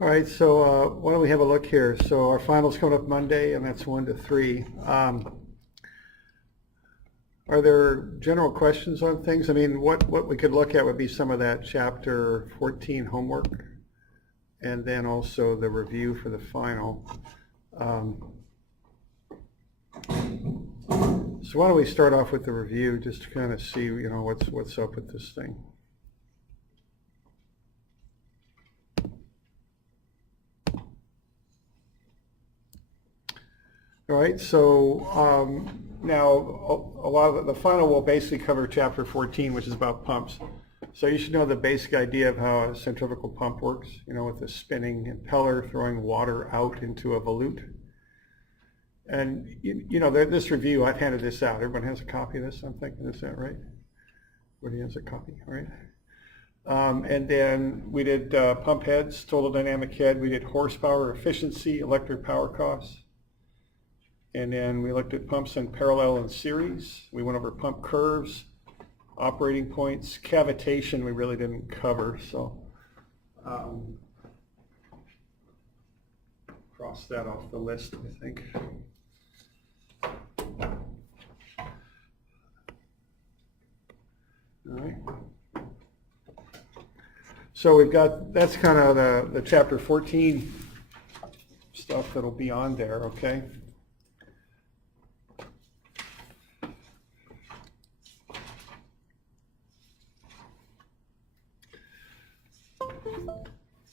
All right, so why don't we have a look here? So our final's coming up Monday, and that's 1 to 3. Are there general questions on things? I mean, what we could look at would be some of that chapter 14 homework, and then also the review for the final. So why don't we start off with the review, just to kind of see, you know, what's up with this thing. All right, so now a lot of the final will basically cover chapter 14, which is about pumps. So you should know the basic idea of how a centrifugal pump works, you know, with a spinning impeller throwing water out into a volute. And you know, this review, I've handed this out. Everyone has a copy of this, I'm thinking, is that right? Everybody has a copy, all right? And then we did pump heads, total dynamic head. We did horsepower, efficiency, electric power costs. And then we looked at pumps in parallel and series. We went over pump curves, operating points, cavitation we really didn't cover, so cross that off the list, I think. All right. So we've got, that's kind of the chapter 14 stuff that'll be on there, okay?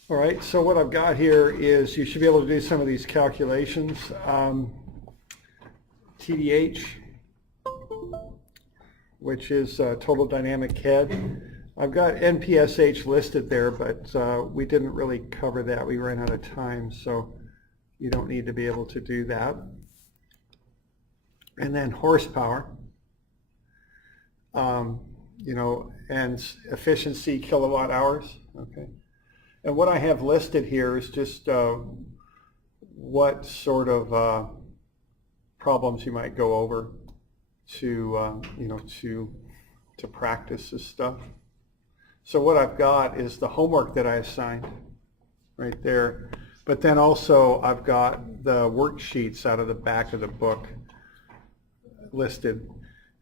All right, so what I've got here is you should be able to do some of these calculations. TDH, which is total dynamic head. I've got NPSH listed there, but we didn't really cover that. We ran out of time, so you don't need to be able to do that. And then horsepower, you know, and efficiency, kilowatt hours, okay. And what I have listed here is just what sort of problems you might go over to, you know, to practice this stuff. So what I've got is the homework that I assigned right there. But then also I've got the worksheets out of the back of the book listed.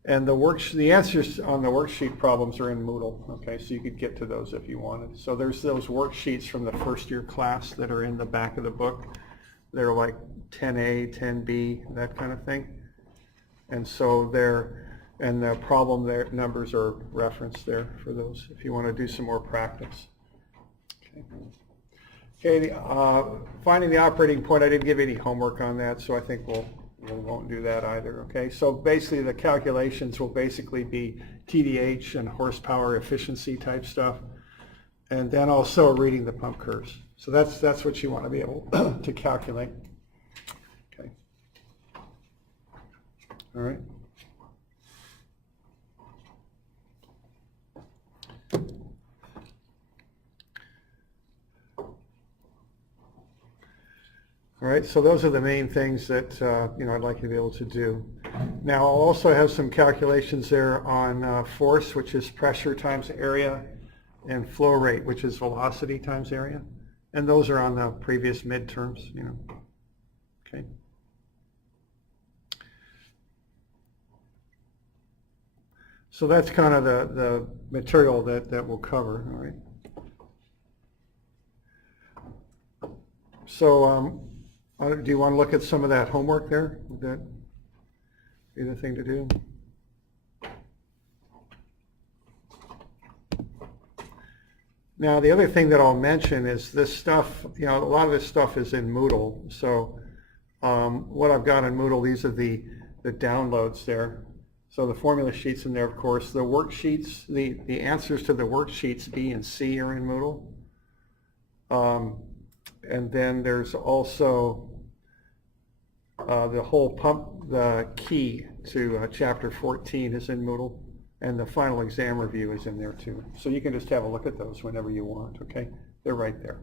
And the answers on the worksheet problems are in Moodle, okay, so you could get to those if you wanted. So there's those worksheets from the first year class that are in the back of the book. They're like 10A, 10B, that kind of thing. And so and the problem there, numbers are referenced there for those if you want to do some more practice. Okay, finding the operating point, I didn't give any homework on that, so I think we won't do that either, okay? So basically the calculations will basically be TDH and horsepower efficiency type stuff, and then also reading the pump curves. So that's what you want to be able to calculate. Okay. All right. All right, so those are the main things that you know, I'd like you to be able to do. Now I'll also have some calculations there on force, which is pressure times area, and flow rate, which is velocity times area. And those are on the previous midterms, you know. Okay. So that's kind of the material that we'll cover, all right? So do you want to look at some of that homework there? Would that be the thing to do? Now, the other thing that I'll mention is this stuff, you know, a lot of this stuff is in Moodle. So what I've got in Moodle, these are the downloads there. So the formula sheets in there, of course. The worksheets, the answers to the worksheets B and C are in Moodle. And then there's also the whole pump, the key to chapter 14 is in Moodle, and the final exam review is in there too. So you can just have a look at those whenever you want, okay? They're right there.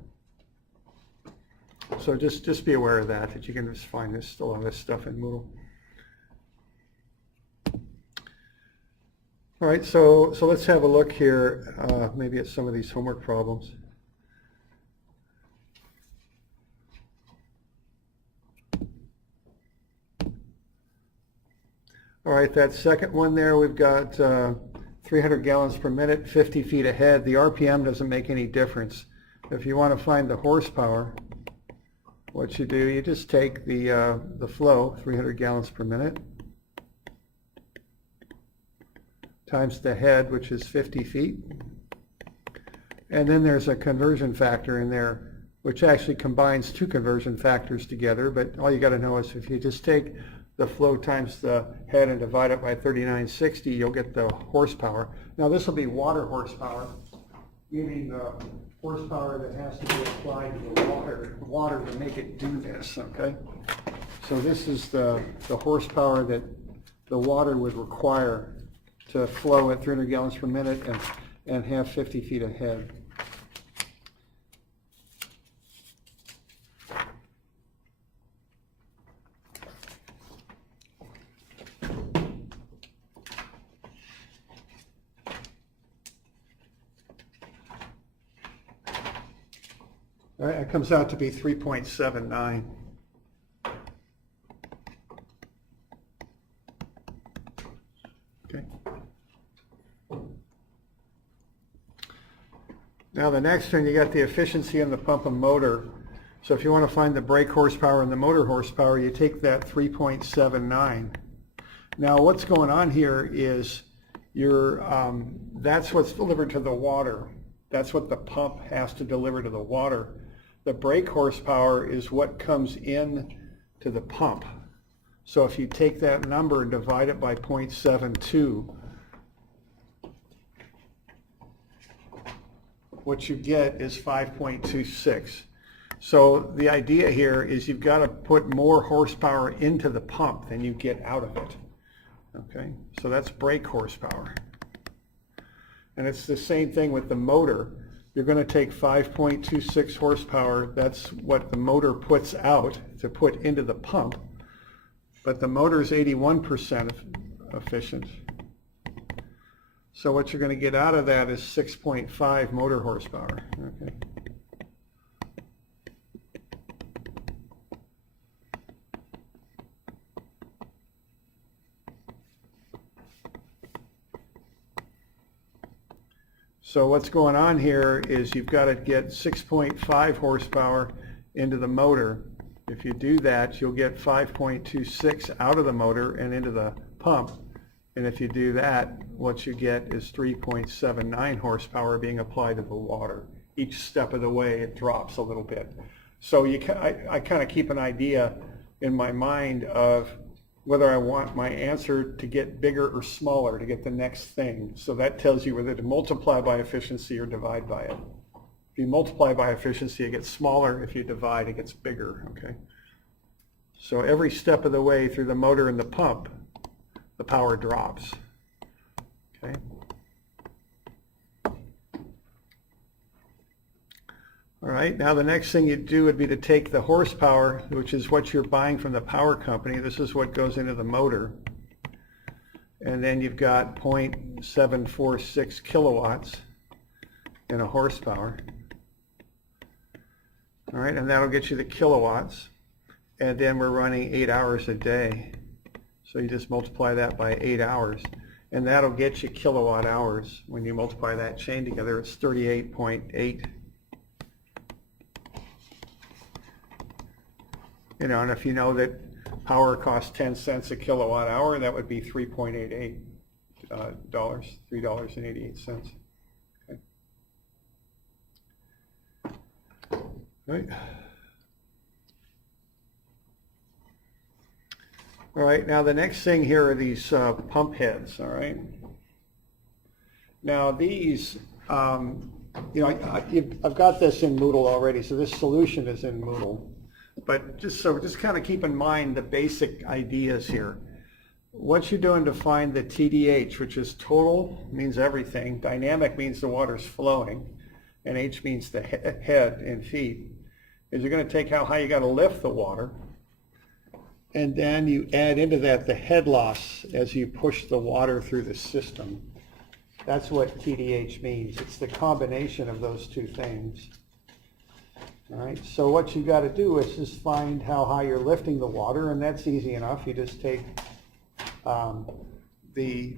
So just be aware of that you can just find a lot of this stuff in Moodle. All right, so let's have a look here, maybe at some of these homework problems. All right, that second one there, we've got 300 gallons per minute, 50 feet ahead. The RPM doesn't make any difference. If you want to find the horsepower, what you do, you just take the flow, 300 gallons per minute, times the head, which is 50 feet. And then there's a conversion factor in there, which actually combines two conversion factors together. But all you got to know is if you just take the flow times the head and divide it by 3960, you'll get the horsepower. Now this will be water horsepower, meaning the horsepower that has to be applied to the water to make it do this, okay? So this is the horsepower that the water would require to flow at 300 gallons per minute and have 50 feet ahead. All right, it comes out to be 3.79. Okay. Now the next one, you got the efficiency in the pump and motor. So if you want to find the brake horsepower and the motor horsepower, you take that 3.79. Now what's going on here is that's what's delivered to the water. That's what the pump has to deliver to the water. The brake horsepower is what comes in to the pump. So if you take that number and divide it by 0.72, what you get is 5.26. So the idea here is you've got to put more horsepower into the pump than you get out of it. Okay, so that's brake horsepower. And it's the same thing with the motor. You're going to take 5.26 horsepower, that's what the motor puts out to put into the pump, but the motor is 81% efficient. So what you're going to get out of that is 6.5 motor horsepower. Okay. So what's going on here is you've got to get 6.5 horsepower into the motor. If you do that, you'll get 5.26 out of the motor and into the pump. And if you do that, what you get is 3.79 horsepower being applied to the water. Each step of the way, it drops a little bit. So I kind of keep an idea in my mind of whether I want my answer to get bigger or smaller to get the next thing. So that tells you whether to multiply by efficiency or divide by it. If you multiply by efficiency, it gets smaller. If you divide, it gets bigger, okay? So every step of the way through the motor and the pump, the power drops, okay? All right, now the next thing you'd do would be to take the horsepower, which is what you're buying from the power company. This is what goes into the motor. And then you've got 0.746 kilowatts in a horsepower. All right, and that'll get you the kilowatts. And then we're running 8 hours a day. So you just multiply that by 8 hours. And that'll get you kilowatt hours. When you multiply that chain together, it's 38.8. You know, and if you know that power costs 10 cents a kilowatt hour, that would be $3.88, $3.88. Okay. Right. All right, now the next thing here are these pump heads, all right? Now these, you know, I've got this in Moodle already, so this solution is in Moodle. But just kind of keep in mind the basic ideas here. What you're doing to find the TDH, which is total, means everything. Dynamic means the water's flowing. And H means the head in feet. Is you're going to take how high you got to lift the water. And then you add into that the head loss as you push the water through the system. That's what TDH means. It's the combination of those two things. All right, so what you got to do is just find how high you're lifting the water, and that's easy enough. You just take the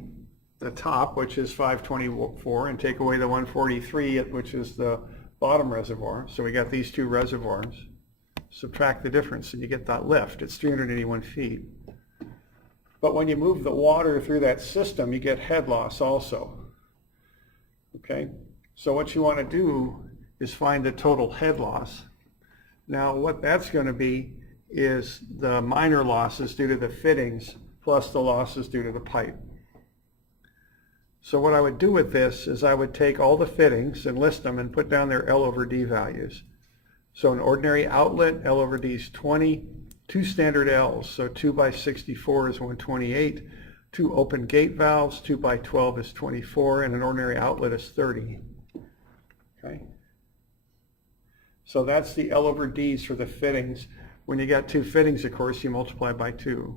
top, which is 524, and take away the 143, which is the bottom reservoir. So we got these two reservoirs. Subtract the difference and you get that lift. It's 381 feet. But when you move the water through that system, you get head loss also. Okay? So what you want to do is find the total head loss. Now what that's going to be is the minor losses due to the fittings plus the losses due to the pipe. So what I would do with this is I would take all the fittings and list them and put down their L over D values. So an ordinary outlet, L over D is 20, two standard L's, so 2 by 64 is 128, two open gate valves, 2 by 12 is 24, and an ordinary outlet is 30. Okay. So that's the L over D's for the fittings. When you got two fittings, of course, you multiply by 2.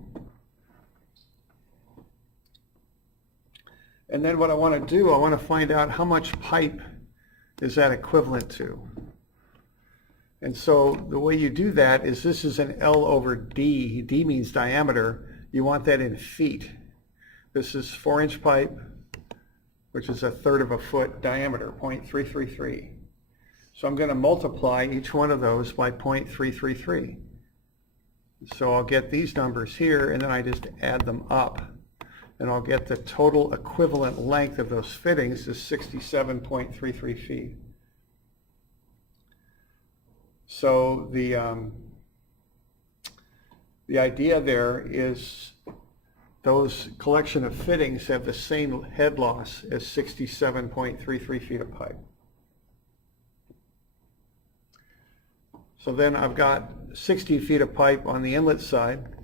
And then what I want to do, I want to find out how much pipe is that equivalent to. And so the way you do that is this is an L over D. D means diameter. You want that in feet. This is 4-inch pipe, which is 1/3 of a foot diameter, 0.333. So I'm going to multiply each one of those by 0.333. So I'll get these numbers here, and then I just add them up. And I'll get the total equivalent length of those fittings is 67.33 feet. So the idea there is those collection of fittings have the same head loss as 67.33 feet of pipe. So then I've got 60 feet of pipe on the inlet side,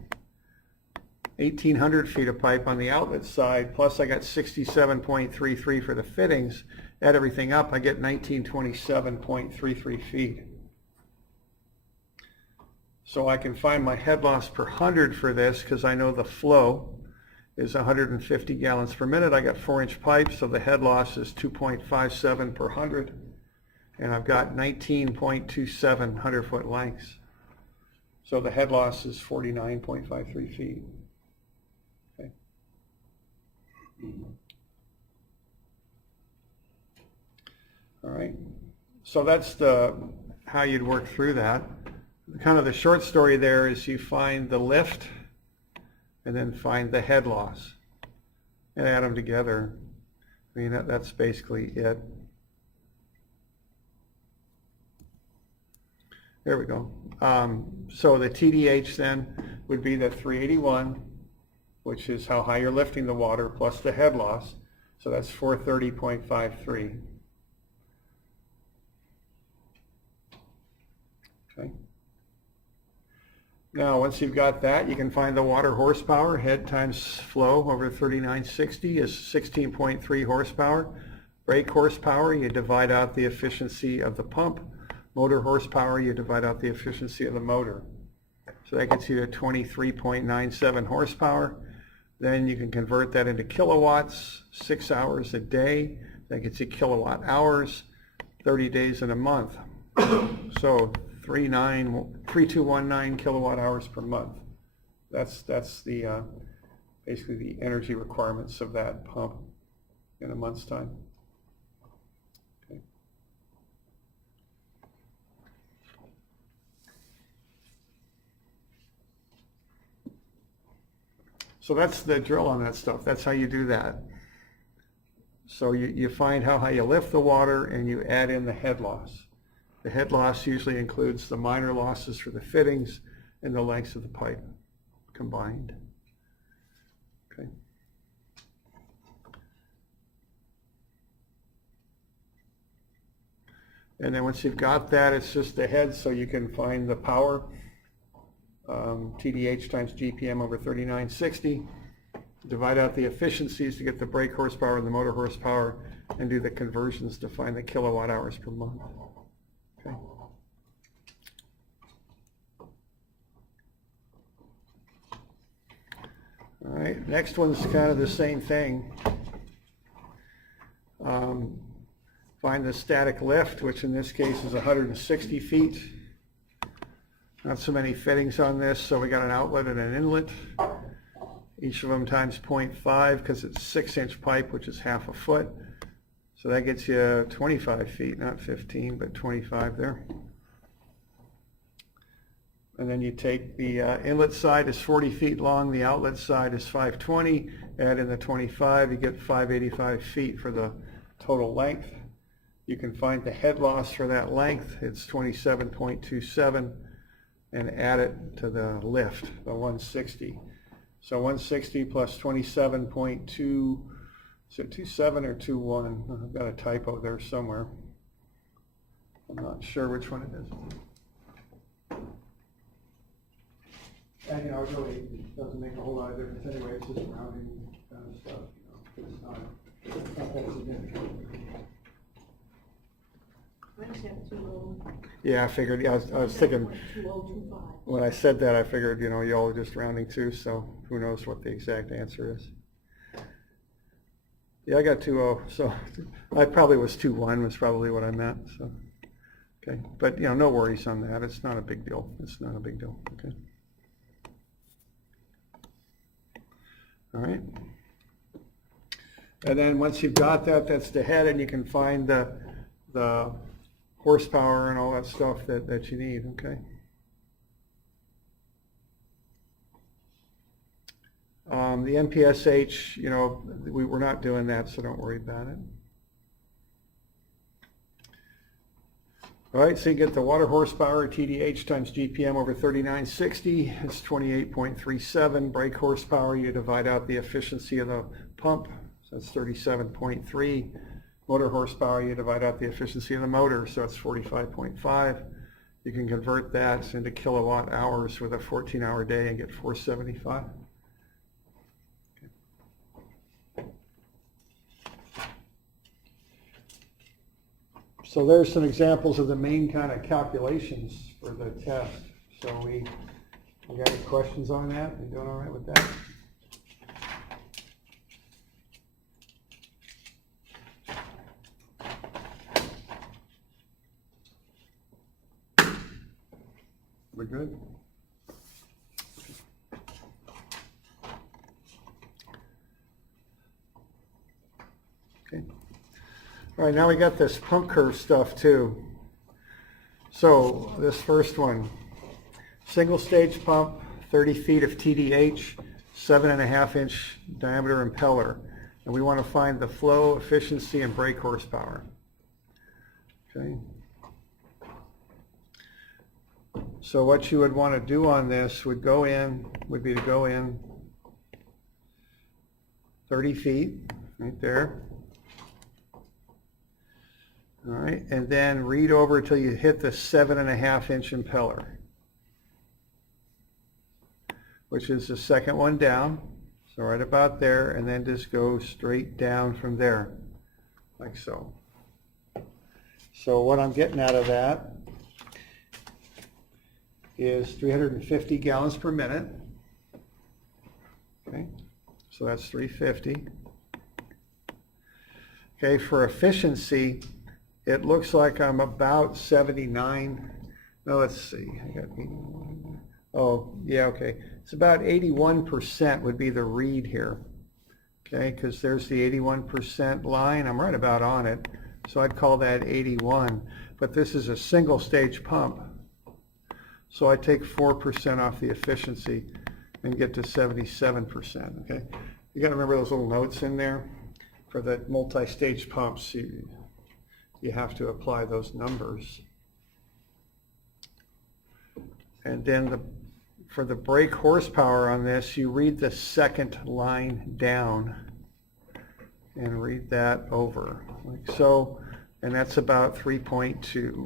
1,800 feet of pipe on the outlet side, plus I got 67.33 for the fittings. Add everything up, I get 1927.33 feet. So I can find my head loss per 100 for this because I know the flow is 150 gallons per minute. I got 4-inch pipe, so the head loss is 2.57 per 100. And I've got 19.27 100-foot lengths. So the head loss is 49.53 feet. Okay. All right. So that's how you'd work through that. Kind of the short story there is you find the lift and then find the head loss and add them together. I mean, that's basically it. There we go. So the TDH then would be the 381, which is how high you're lifting the water, plus the head loss. So that's 430.53. Okay. Now, once you've got that, you can find the water horsepower. Head times flow over 3960 is 16.3 horsepower. Brake horsepower, you divide out the efficiency of the pump. Motor horsepower, you divide out the efficiency of the motor. So that gets you to 23.97 horsepower. Then you can convert that into kilowatts, 6 hours a day. That gets you kilowatt hours, 30 days in a month. So 3219 kilowatt hours per month. That's the basically the energy requirements of that pump in a month's time. Okay. So that's the drill on that stuff. That's how you do that. So you find how high you lift the water and you add in the head loss. The head loss usually includes the minor losses for the fittings and the lengths of the pipe combined. Okay. And then once you've got that, it's just the head, so you can find the power, TDH times GPM over 3960. Divide out the efficiencies to get the brake horsepower and the motor horsepower, and do the conversions to find the kilowatt hours per month. Okay. All right, next one's kind of the same thing. Find the static lift, which in this case is 160 feet. Not so many fittings on this, so we got an outlet and an inlet. each of them times 0.5 because it's 6-inch pipe, which is half a foot. So that gets you 25 feet, not 15, but 25 there. And then you take the inlet side is 40 feet long, the outlet side is 520, add in the 25, you get 585 feet for the total length. You can find the head loss for that length, it's 27.27, and add it to the lift, the 160. So 160 plus 27.2, is it 27 or 21? I've got a typo there somewhere. I'm not sure which one it is. And you know, it really doesn't make a whole lot of difference anyway, it's just rounding kind of stuff, you know, it's not that significant. Yeah, I figured, yeah, I was thinking, when I said that, I figured, you know, y'all are just rounding too, so who knows what the exact answer is. Yeah, I got 2.0, so I probably was 2.1 was probably what I meant, so, okay. But, you know, no worries on that, it's not a big deal, it's not a big deal, okay. All right. And then once you've got that, that's the head, and you can find the horsepower and all that stuff that you need, okay? The MPSH, you know, we're not doing that, so don't worry about it. All right, so you get the water horsepower, TDH times GPM over 3960, it's 28.37. Brake horsepower, you divide out the efficiency of the pump, so that's 37.3. Motor horsepower, you divide out the efficiency of the motor, so it's 45.5. You can convert that into kilowatt hours with a 14-hour day and get 475. So there's some examples of the main kind of calculations for the test. So we got any questions on that? You doing all right with that? We're good? Okay. All right, now we got this pump curve stuff too. So this first one, single stage pump, 30 feet of TDH, 7.5-inch diameter impeller. And we want to find the flow, efficiency, and brake horsepower. Okay. So what you would want to do on this would be to go in 30 feet, right there. All right, and then read over until you hit the 7.5-inch impeller, which is the second one down. So right about there, and then just go straight down from there, like so. So what I'm getting out of that is 350 gallons per minute. Okay, so that's 350. Okay, for efficiency, it looks like I'm about 79. No, let's see. I got 81. Oh, yeah, okay. It's about 81% would be the read here. Okay, because there's the 81% line. I'm right about on it. So I'd call that 81. But this is a single stage pump. So I take 4% off the efficiency and get to 77%. Okay, you got to remember those little notes in there for the multi-stage pumps. You have to apply those numbers. And then for the brake horsepower on this, you read the second line down and read that over, like so, and that's about 3.2.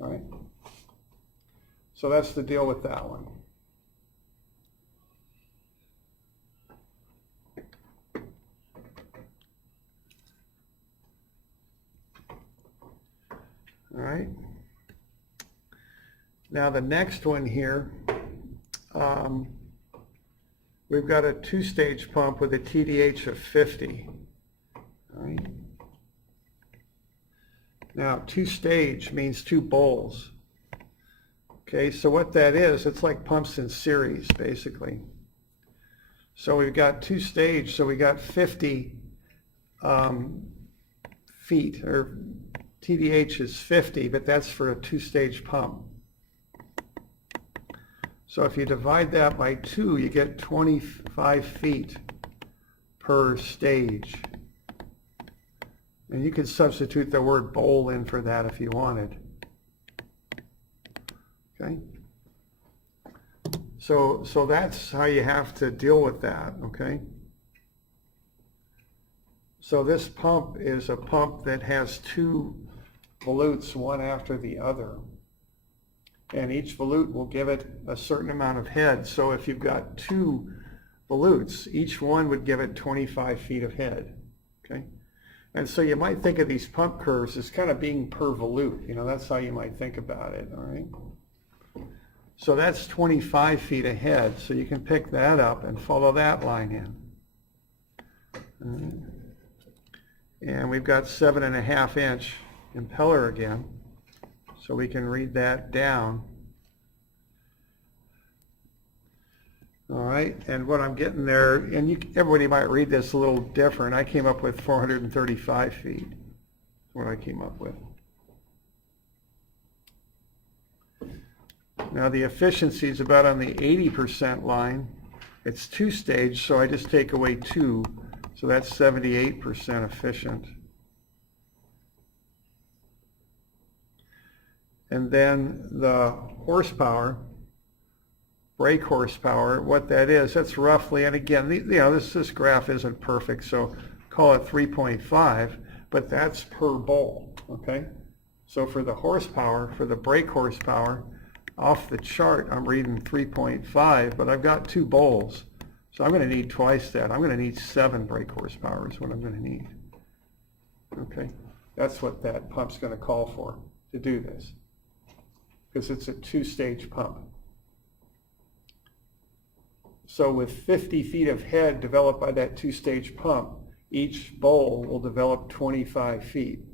All right. So that's the deal with that one. All right. Now the next one here, we've got a two-stage pump with a TDH of 50. All right. Now two-stage means two bowls. Okay, so what that is, it's like pumps in series, basically. So we've got two stage, so we got 50 feet, or TDH is 50, but that's for a two-stage pump. So if you divide that by 2, you get 25 feet per stage. And you could substitute the word bowl in for that if you wanted. Okay? So that's how you have to deal with that, okay? So this pump is a pump that has 2 volutes, one after the other. And each volute will give it a certain amount of head. So if you've got 2 volutes, each one would give it 25 feet of head, okay? And so you might think of these pump curves as kind of being per volute. You know, that's how you might think about it, all right? So that's 25 feet ahead, so you can pick that up and follow that line in. And we've got 7.5 inch impeller again, so we can read that down. All right, and what I'm getting there, and everybody might read this a little different. I came up with 435 feet, what I came up with. Now the efficiency is about on the 80% line. It's 2-stage, so I just take away 2, so that's 78% efficient. And then the horsepower, brake horsepower, what that is, that's roughly, and again, you know, this graph isn't perfect, so call it 3.5, but that's per bowl, okay? So for the horsepower, for the brake horsepower, off the chart, I'm reading 3.5, but I've got 2 bowls, so I'm going to need twice that. I'm going to need 7 brake horsepower is what I'm going to need. Okay, that's what that pump's going to call for to do this, because it's a 2-stage pump. So with 50 feet of head developed by that 2-stage pump, each bowl will develop 25 feet.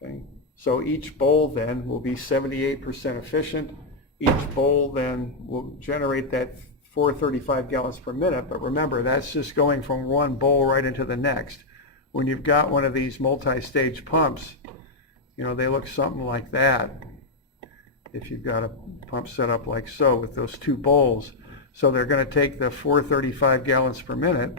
Okay. So each bowl then will be 78% efficient. Each bowl then will generate that 435 gallons per minute. But remember, that's just going from one bowl right into the next. When you've got one of these multi-stage pumps, you know, they look something like that. If you've got a pump set up like so with those 2 bowls. So they're going to take the 435 gallons per minute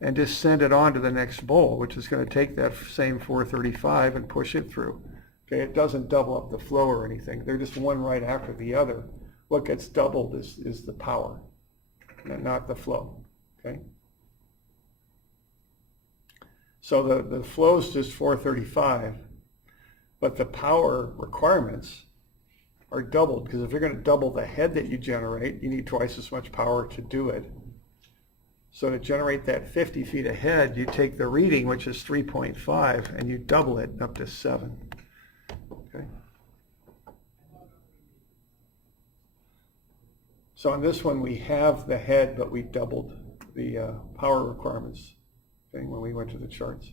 and just send it on to the next bowl, which is going to take that same 435 and push it through. Okay, it doesn't double up the flow or anything. They're just one right after the other. What gets doubled is the power, not the flow. Okay. So the flow is just 435, but the power requirements are doubled, because if you're going to double the head that you generate, you need twice as much power to do it. So to generate that 50 feet ahead, you take the reading, which is 3.5, and you double it up to 7. Okay. So on this one, we have the head, but we doubled the power requirements thing when we went to the charts.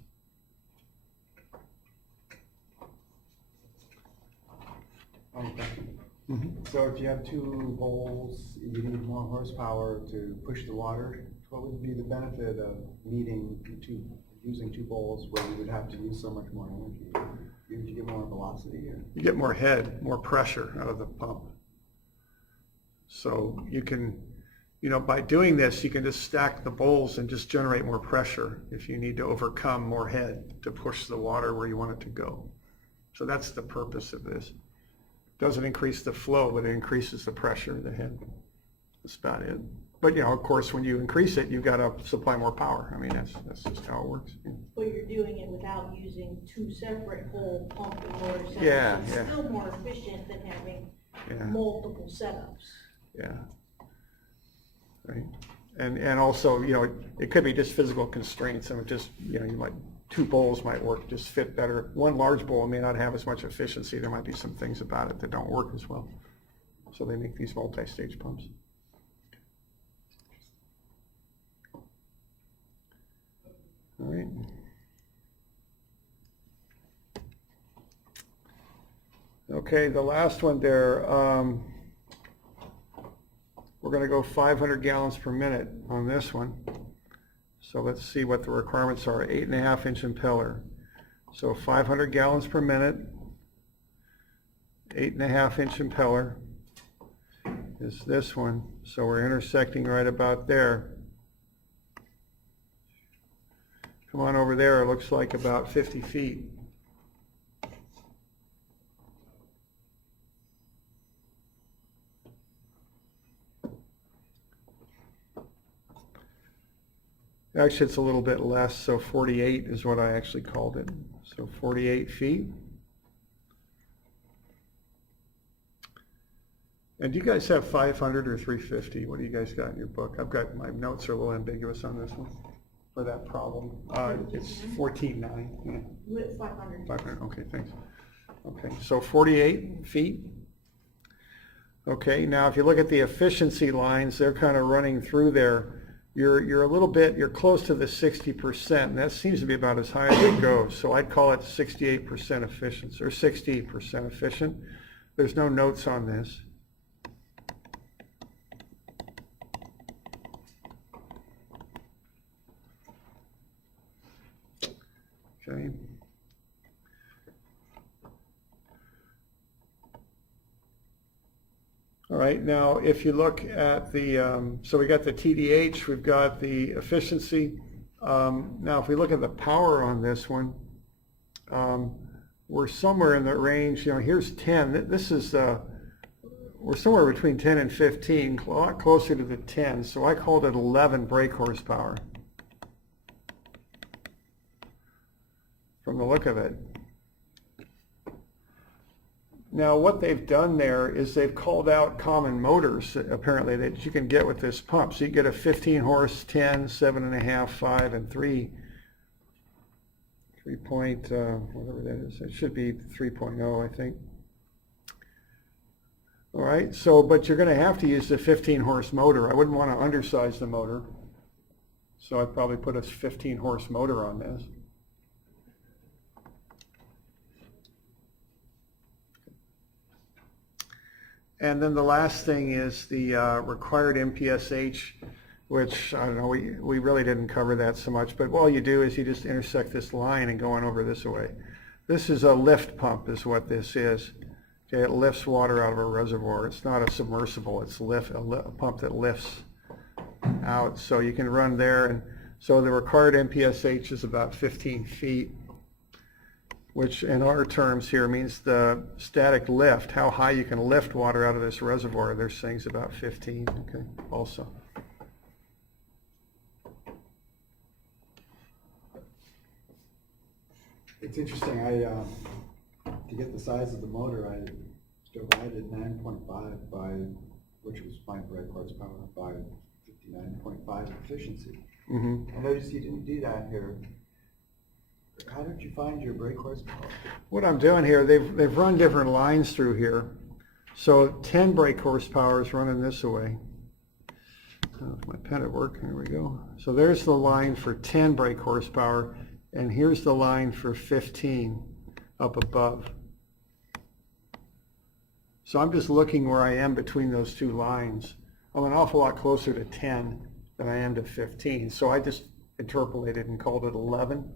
So if you have 2 bowls, you need more horsepower to push the water. What would be the benefit of using 2 bowls where you would have to use so much more energy? Did you get more velocity? Or? You get more head, more pressure out of the pump. So you can, you know, by doing this, you can just stack the bowls and just generate more pressure if you need to overcome more head to push the water where you want it to go. So that's the purpose of this. Doesn't increase the flow, but it increases the pressure of the head. That's about it. But, you know, of course, when you increase it, you've got to supply more power. I mean, that's just how it works. Yeah. But you're doing it without using 2 separate bowl pump and motor setups. Yeah, it's yeah. still more efficient than having multiple setups. Yeah. Right. And also, you know, it could be just physical constraints. And just, you know, you might 2 bowls might work, just fit better. One large bowl may not have as much efficiency. There might be some things about it that don't work as well. So they make these multi-stage pumps. All right. Okay, the last one there, we're going to go 500 gallons per minute on this one. So let's see what the requirements are. 8.5 inch impeller. So 500 gallons per minute, 8.5 inch impeller is this one. So we're intersecting right about there. Come on over there, it looks like about 50 feet. Actually, it's a little bit less, so 48 is what I actually called it. So 48 feet. And do you guys have 500 or 350? What do you guys got in your book? I've got, my notes are a little ambiguous on this one for that problem. It's 14.9. Yeah. With 500. 500, okay, thanks. Okay, so 48 feet. Okay, now if you look at the efficiency lines, they're kind of running through there. You're a little bit, you're close to the 60%, and that seems to be about as high as it goes. So I'd call it 68% efficient, or 60% efficient. There's no notes on this. Okay. All right, now if you look at the, so we got the TDH, we've got the efficiency. Now if we look at the power on this one, we're somewhere in the range, you know, here's 10. This is, we're somewhere between 10 and 15, a lot closer to the 10. So I called it 11 brake horsepower from the look of it. Now what they've done there is they've called out common motors apparently that you can get with this pump. So you get a 15 horse, 10, 7.5, 5, and 3 point, whatever that is. It should be 3.0, I think. All right, so, but you're going to have to use the 15 horse motor. I wouldn't want to undersize the motor. So I'd probably put a 15 horse motor on this. And then the last thing is the required MPSH, which, I don't know, we really didn't cover that so much, but all you do is you just intersect this line and go on over this way. This is a lift pump is what this is. Okay, it lifts water out of a reservoir. It's not a submersible, it's a pump that lifts out. So you can run there, and so the required MPSH is about 15 feet. Which in our terms here means the static lift, how high you can lift water out of this reservoir. There's things about 15, okay, also. It's interesting, to get the size of the motor, I divided 9.5 by, which was my brake horsepower, by 59.5 efficiency. I noticed you didn't do that here. How did you find your brake horsepower? What I'm doing here, they've run different lines through here. So 10 brake horsepower is running this way. I don't know if my pen would work. Here we go. So there's the line for 10 brake horsepower, and here's the line for 15 up above. So I'm just looking where I am between those two lines. I'm an awful lot closer to 10 than I am to 15. So I just interpolated and called it 11.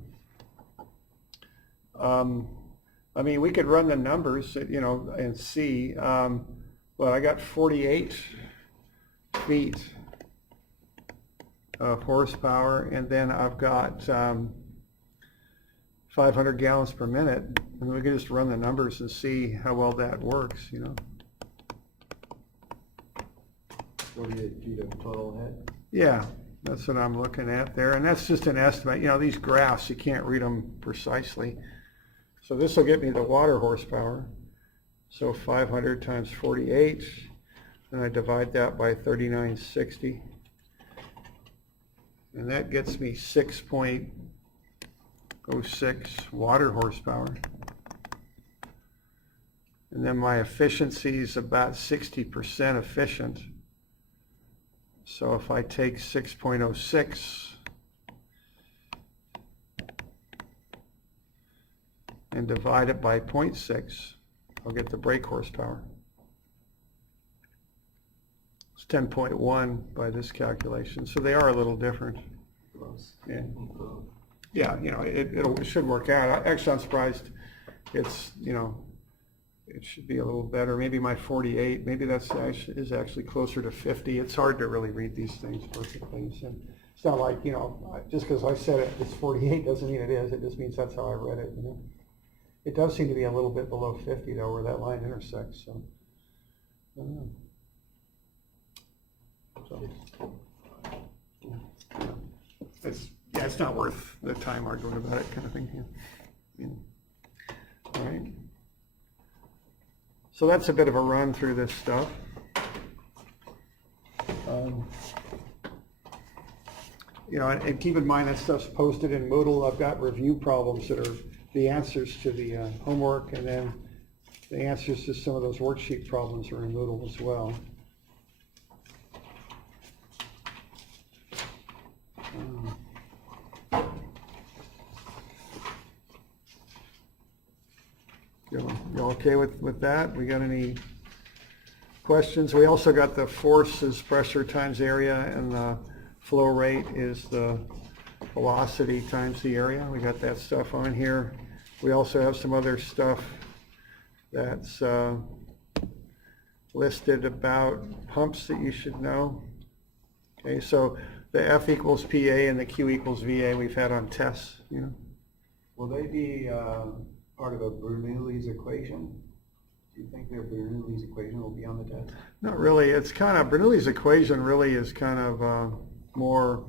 I mean, we could run the numbers, you know, and see. Well, I got 48 feet of horsepower, and then I've got 500 gallons per minute, and we can just run the numbers and see how well that works, you know. 48 feet of total head? Yeah, that's what I'm looking at there, and that's just an estimate. You know, these graphs, you can't read them precisely. So this will get me the water horsepower. So 500 times 48, and I divide that by 3960. And that gets me 6.06 water horsepower. And then my efficiency is about 60% efficient. So if I take 6.06 and divide it by 0.6, I'll get the brake horsepower. It's 10.1 by this calculation, so they are a little different. Close. Yeah, yeah, you know, it should work out. Actually, I'm surprised it's, you know, it should be a little better. Maybe my 48, maybe that's actually closer to 50. It's hard to really read these things perfectly. So it's not like, you know, just because I said it's 48 doesn't mean it is. It just means that's how I read it, you know. It does seem to be a little bit below 50 though, where that line intersects. So, I don't know. So, yeah. It's not worth the time arguing about it, kind of thing. Yeah. All right. So that's a bit of a run through this stuff. You know, and keep in mind that stuff's posted in Moodle. I've got review problems that are the answers to the homework, and then the answers to some of those worksheet problems are in Moodle as well. You okay with that? We got any questions? We also got the force is pressure times area, and the flow rate is the velocity times the area. We got that stuff on here. We also have some other stuff that's listed about pumps that you should know. Okay, so the F equals PA and the Q equals VA we've had on tests, you know. Will they be part of a Bernoulli's equation? Do you think their Bernoulli's equation will be on the test? Not really. It's kind of, Bernoulli's equation really is kind of more